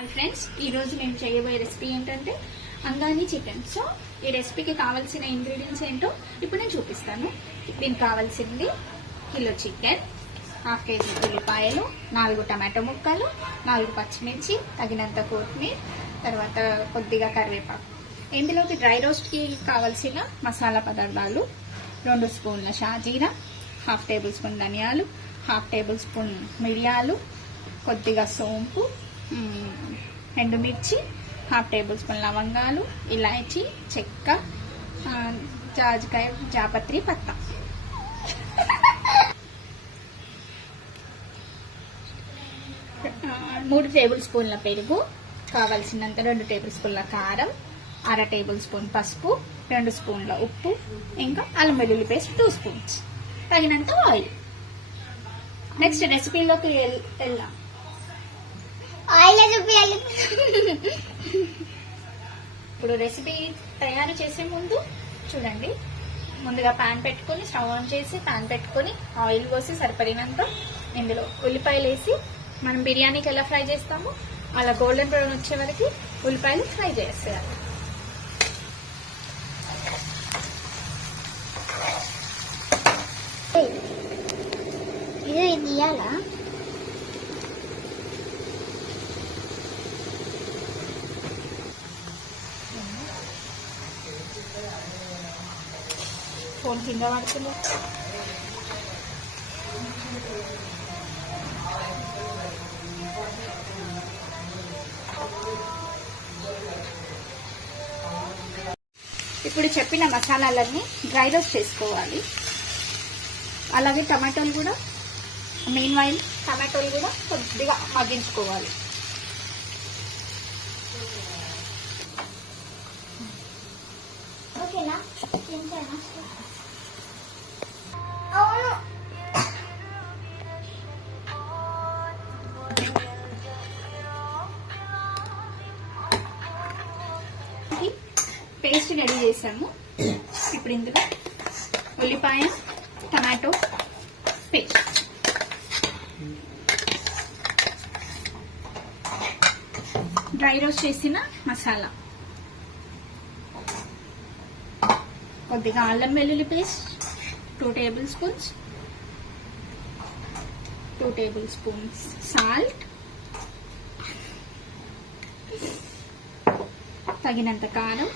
Hi friends, ఈరోజు నేను చేయబోయే రెసిపీ ఏంటంటే అంగాని చికెన్. సో ఈ రెసిపీకి కావాల్సిన ఇంగ్రీడియంట్స్ ఏంటో ఇప్పుడు నేను చూపిస్తాను. దీనికి కావాల్సింది కిలో చికెన్, హాఫ్ కేజీ ఉల్లిపాయలు, 4 టమాటో ముక్కలు, 4 పచ్చిమిర్చి, తగినంత కొత్తిమీర, తర్వాత కొద్దిగా కరివేపాకు. ఇందులోకి డ్రై రోస్ట్కి కావాల్సిన మసాలా పదార్థాలు 2 స్పూన్ల షాజీరా, హాఫ్ టేబుల్ స్పూన్ ధనియాలు, హాఫ్ టేబుల్ స్పూన్ మిరియాలు, కొద్దిగా సోంపు, ఎండుమిర్చి, హాఫ్ టేబుల్ స్పూన్ లవంగాలు, ఇలాయచీ, చెక్క, జాజికాయ, జాపత్రి, పత్తా. మూడు టేబుల్ స్పూన్ల పెరుగు, కావలసినంత 2 టేబుల్ స్పూన్ల కారం, 1/2 టేబుల్ స్పూన్ పసుపు, 2 స్పూన్ల ఉప్పు, ఇంకా అల్లం వెల్లుల్లి పేస్ట్ 2 స్పూన్స్, తగినంత ఆయిల్. నెక్స్ట్ రెసిపీలోకి వెళ్దాం. ఇప్పుడు రెసిపీ తయారు చేసే ముందు చూడండి, ముందుగా పాన్ పెట్టుకుని స్టవ్ ఆన్ చేసి పాన్ పెట్టుకుని ఆయిల్ పోసి సరిపడినంత ఇందులో ఉల్లిపాయలు వేసి మనం బిర్యానీకి ఎలా ఫ్రై చేస్తామో అలా గోల్డెన్ బ్రౌన్ వచ్చే వరకు ఉల్లిపాయలు ఫ్రై చేసేయాలి. ఇది తీయాలా? ఫోన్ కింద పడుతుంది. ఇప్పుడు చెప్పిన మసాలాలన్నీ డ్రై రోస్ట్ చేసుకోవాలి. అలాగే టమాటోలు కూడా కొద్దిగా మగ్గించుకోవాలి. ఓకేనా? అవును. పేస్ట్ రెడీ చేసాము. ఇప్పుడు ఇందులో ఉల్లిపాయ, టమాటో పేస్ట్, డ్రై రోస్ట్ చేసిన మసాలా, కొద్దిగా అల్లం వెల్లుల్లి paste 2 tablespoons, 2 tablespoons salt, తగినంత కారం,